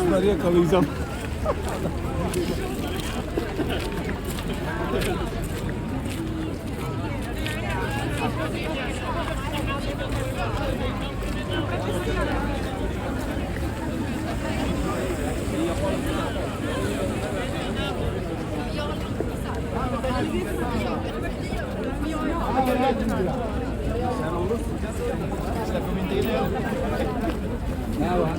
Bunları yakalayacağım. Sen olursun. İşte komüniteyle. Ne var?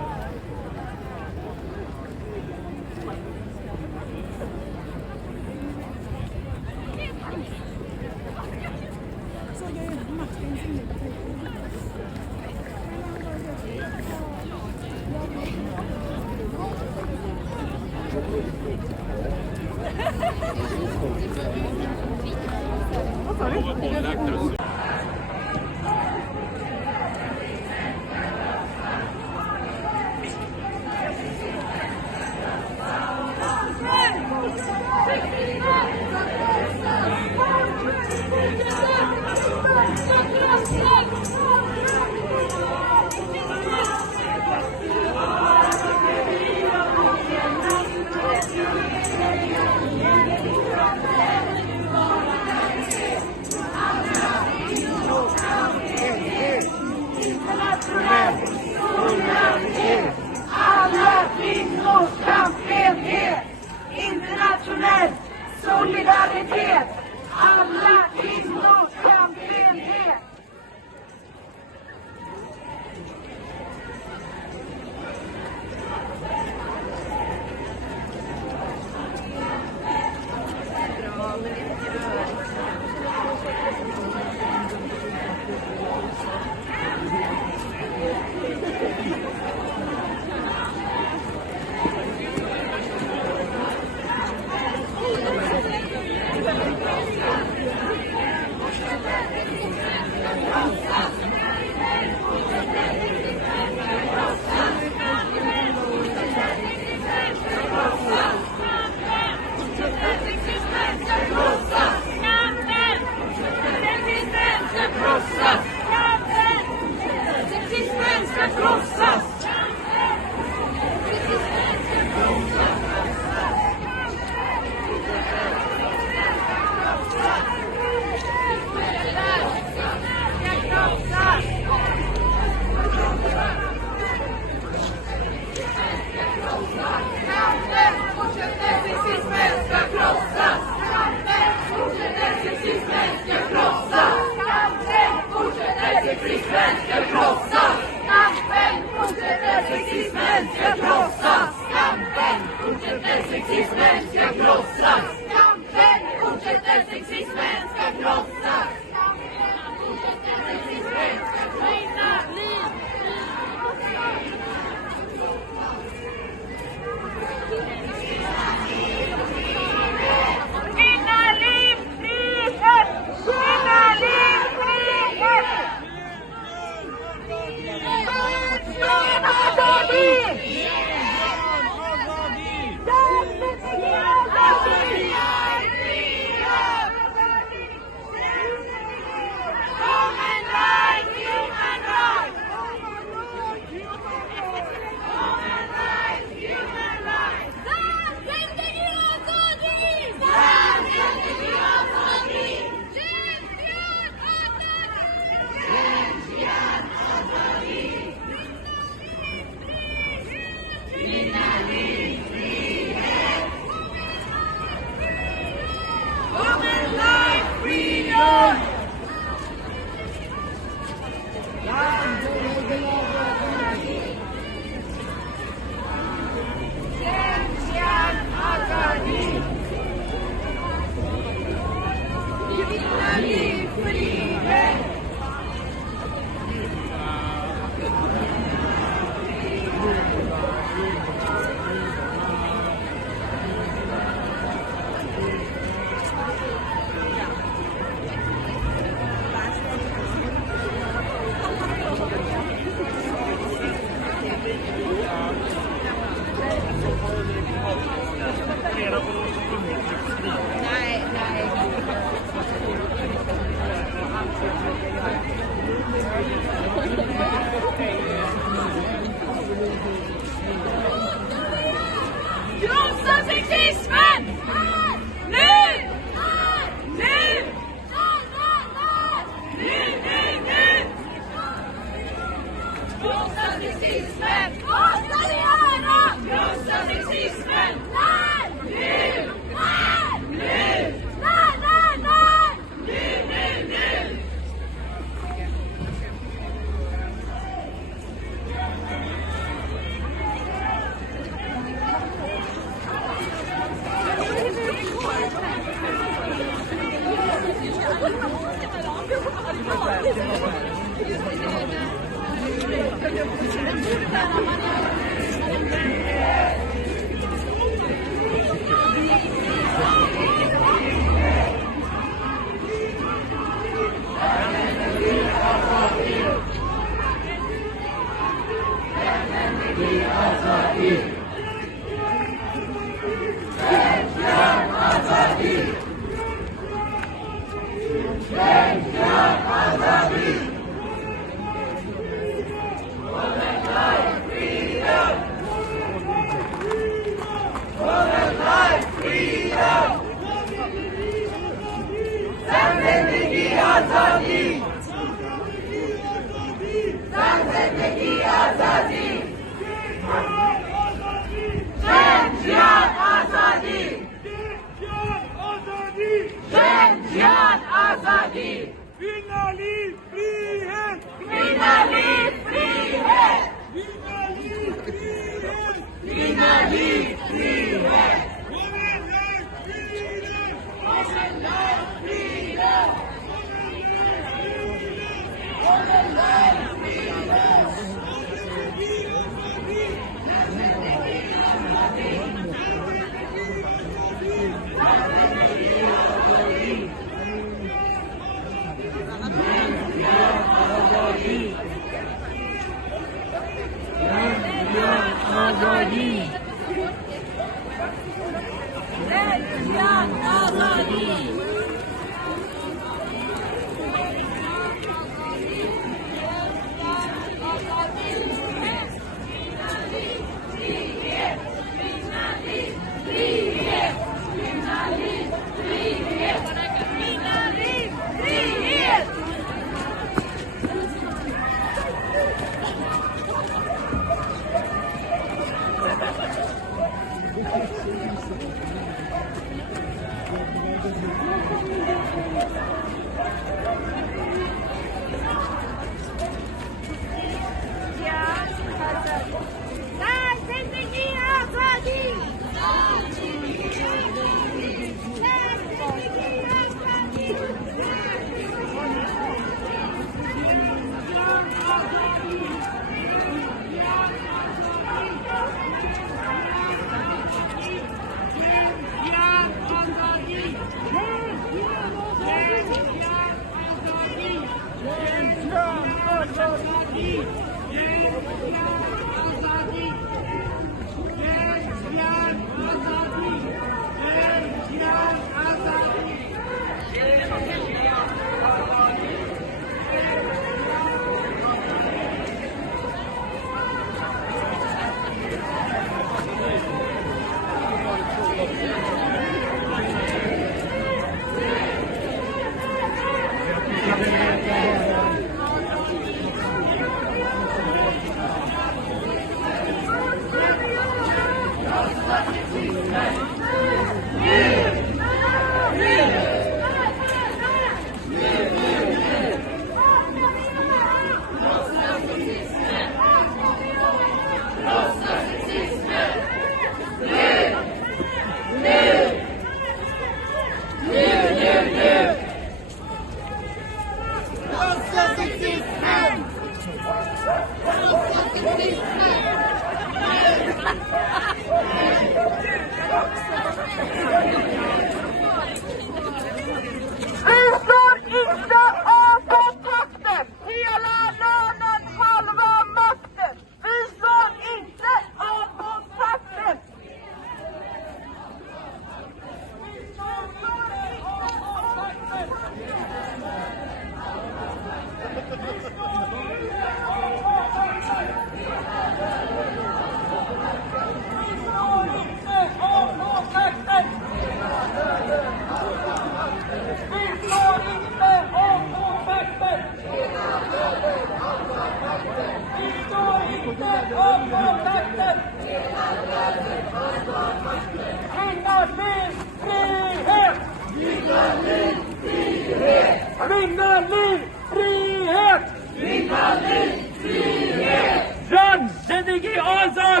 زن زندگی آزادی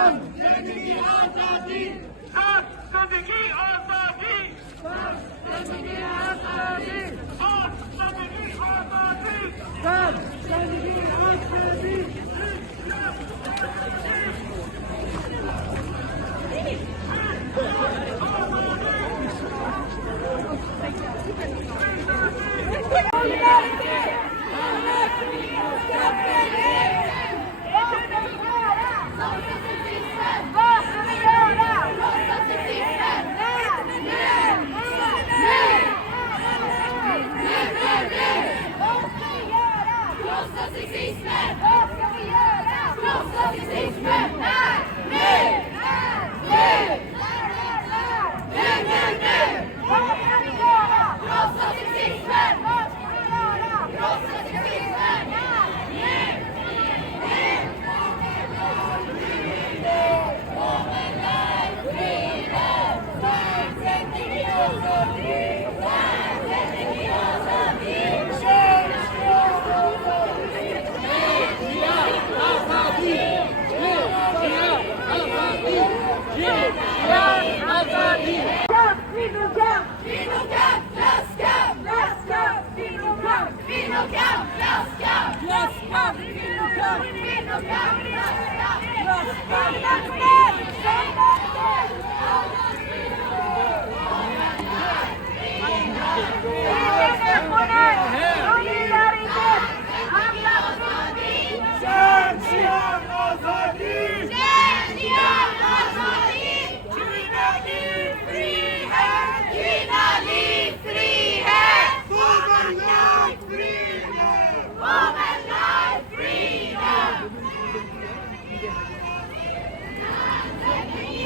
زندگی آزادی زندگی آزادی زندگی آزادی زندگی آزادی زندگی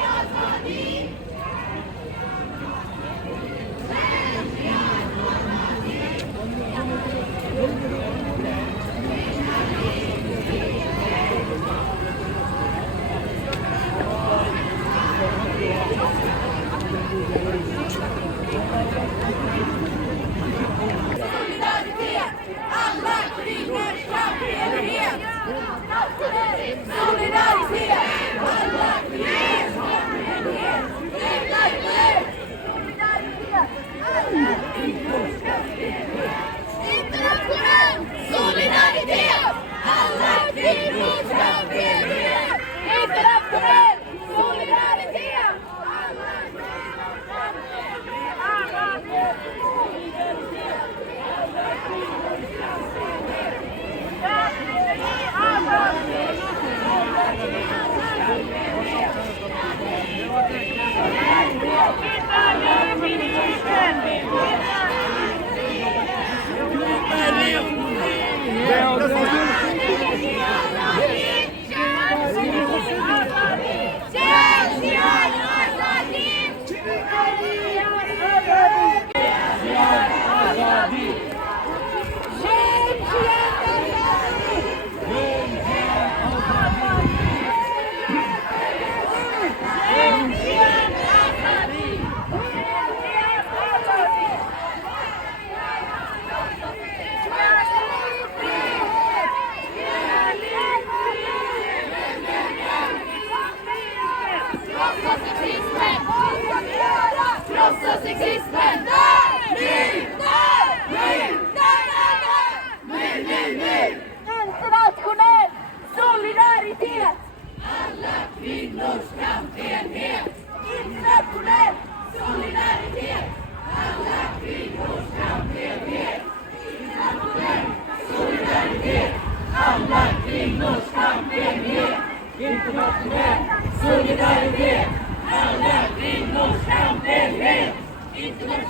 آزادی Solidaritet, alla kvinnors kamp är het.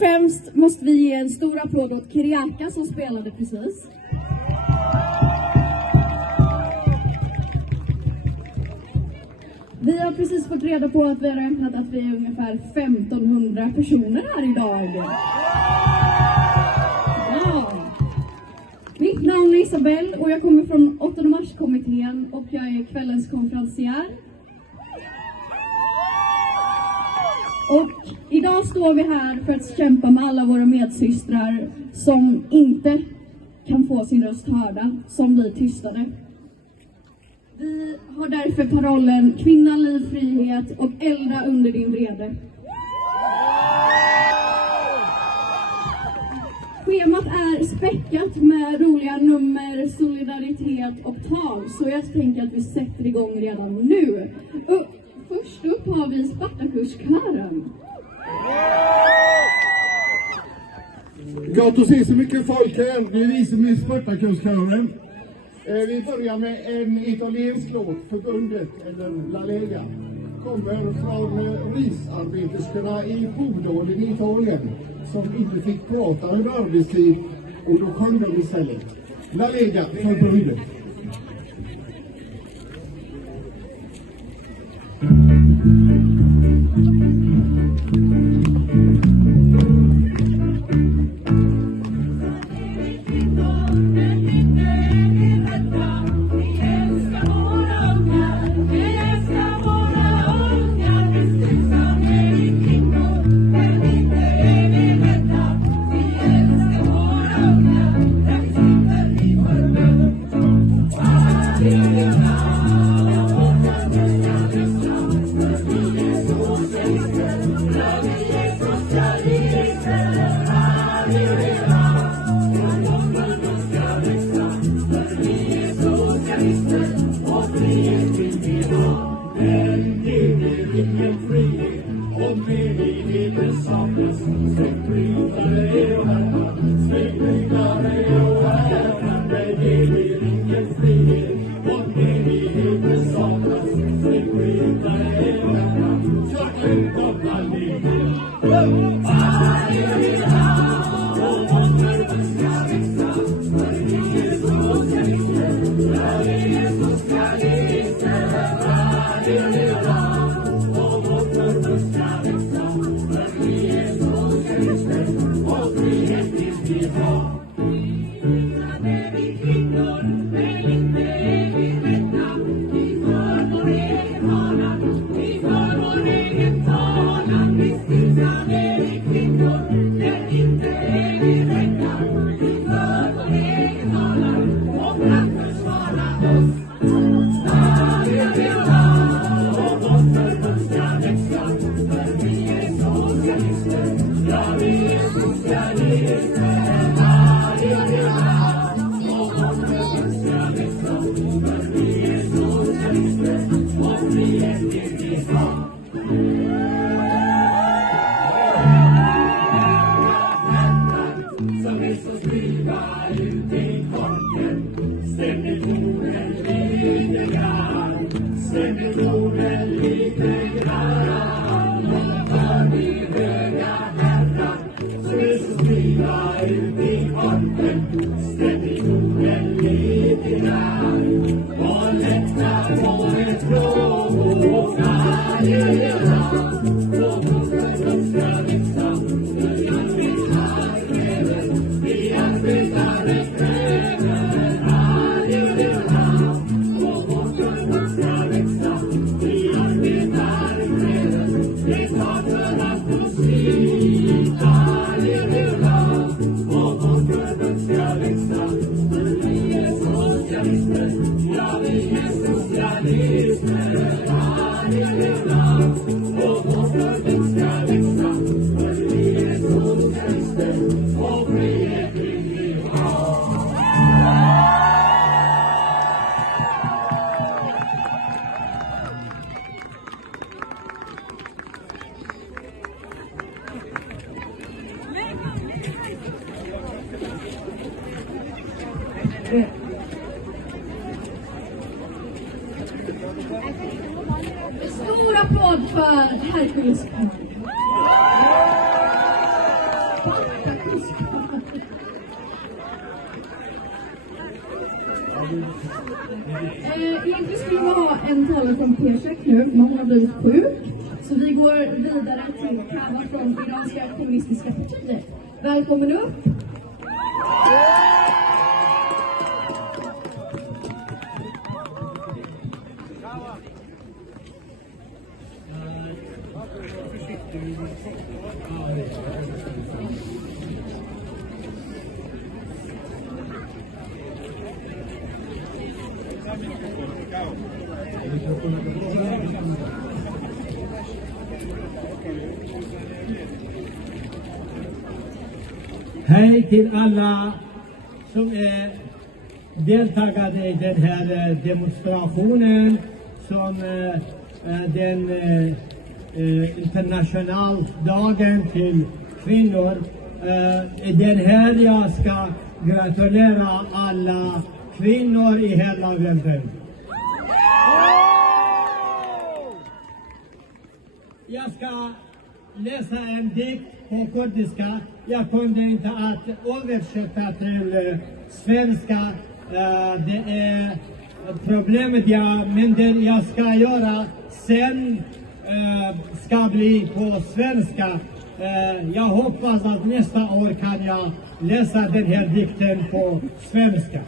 främst måste vi ge en stor applåd åt Kiriaka som spelade precis. Vi har precis fått reda på att vi har räknat att vi är ungefär 1500 personer här idag. Ja. Mitt namn är Isabel och jag kommer från 8 mars-kommittén och jag är kvällens konferencier. Och idag står vi här för att kämpa med alla våra medsystrar som inte kan få sin röst hörda, som blir tystade. Vi har därför parollen kvinna, liv, frihet och elda under din vrede. Schemat är späckat med roliga nummer, solidaritet och tal, så jag tänker att vi sätter igång redan nu. Först upp har vi Spartakuskören. Gott att se så mycket folk här. Det är vi som är Spartakuskören. Vi börjar med en italiensk låt, förbundet, eller La Lega. Kommer från risarbeterskorna i Podålen i Italien som inte fick prata under arbetstid och då sjöng de istället. La Lega, förbundet. Stor applåd för Herkules. Egentligen skulle vi ha en talare från Persek nu, men hon har blivit sjuk. Så vi går vidare till Kava från Iranska kommunistiska partiet. Välkommen upp! Hej till alla som är deltagare i den här demonstrationen som den internationella dagen till kvinnor. Den här jag ska gratulera alla kvinnor i hela världen. Jag ska läsa en dikt på kurdiska. Jag kunde inte att översätta till svenska. Det är problemet men det jag ska göra sen ska bli på svenska. Jag hoppas att nästa år kan jag läsa den här dikten på svenska.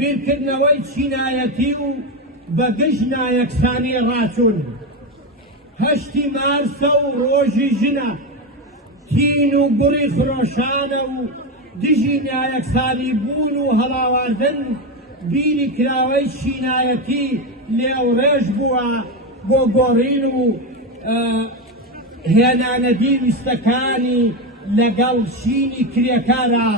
بیرکردنەوەی چینایەتی و بە گشت نایەکسانی ڕاچوون هەشتی مارسە و ڕۆژی ژنە تین و گوڕی فرۆشانە و دژی نایەکسانی بوون و هەڵاواردن بیری کراوەی چینایەتی لێوڕێژ بووە بۆ گۆڕین و هێنانە دیویستەکانی لەگەڵ چینی کرێکارە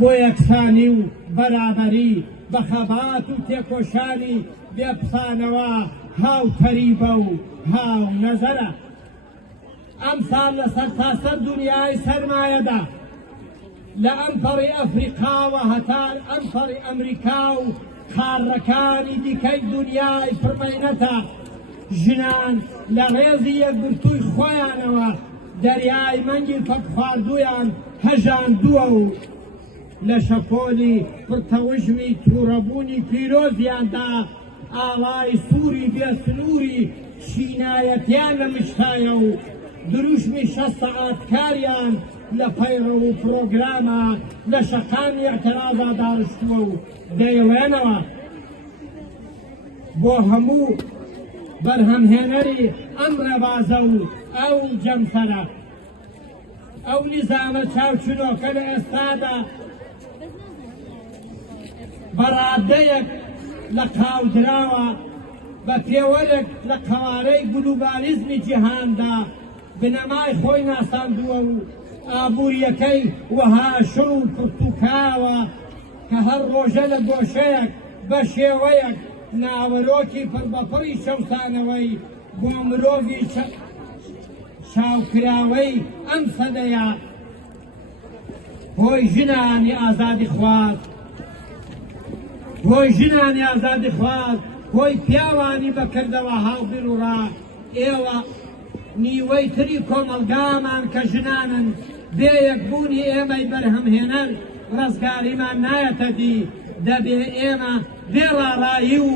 بۆ یەکسانی و بەرابەری بەخەبات و تێکۆشانی بێپسانەوە هاو تەریبە و هاو نەزەرە ئەم ساڵ لە سەرتاسەر دنیای سەرمایەدا لە ئەمپەڕی ئەفریقاوە هەتا ئەمپەڕی ئەمریکا و قارڕەکانی دیکەی دنیای پڕمەینەتە ژنان لە ڕێزی یەکگرتووی خۆیانەوە دەریای مەنگی پەک خواردوویان هەژاندووە و لە شەپۆلی پڕتەوژمی تووڕەبوونی پیرۆزیاندا ئاڵای سووری بێسنووری چینایەتیان لە مشتایە و دروشمی 6 سەعاتکاریان لە پەیڕە و پرۆگرامە لە شەقامی ئەعتراضا داڕشتووە و دەیڵێنەوە بۆ هەموو بەرهەمهێنەری ئەم ڕێبازە و ئەو جەمسەرە ئەو نیزامە چاوچنۆکە لە ئێستادا بەڕادەیەک لە قاودراوە بە پێوەرێک لە قەوارەی گلوبالیزمی جیهاندا بنەمای خۆی ناساندووە و ئابووریەکەی وەها شڕ و پرتوکاوە کە هەر ڕۆژە لە گۆشەیەک بە شێوەیەک ناوەرۆکی پڕبەپڕی شەوسانەوەی بۆ مرۆڤی چاوکراوەی ئەم سەدەیە هۆی ژنانی ئازادی خوارد هۆی ژنانی ئازادی خوارد هۆی پیاوانی بەکردەوە هاوبیر و ڕا ئێوە نیوەی تری کۆمەڵگامان کە ژنانن بێ یەکبوونی ئێمەی بەرهەمهێنەر ڕزگاریمان نایەتە دی دەبێ ئێمە بێ ڕاڕایی و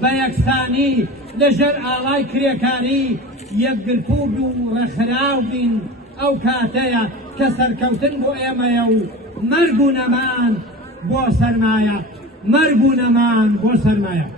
بە یەکسانی لەژەر ئاڵای کرێکاری یەکگرتوو و ڕێکخراو بین ئەو کاتەیە کە سەرکەوتن بۆ ئێمەیە و مەرگ و نەمان بۆ سەرمایە مەرگ و نەمان بۆ سەرمایە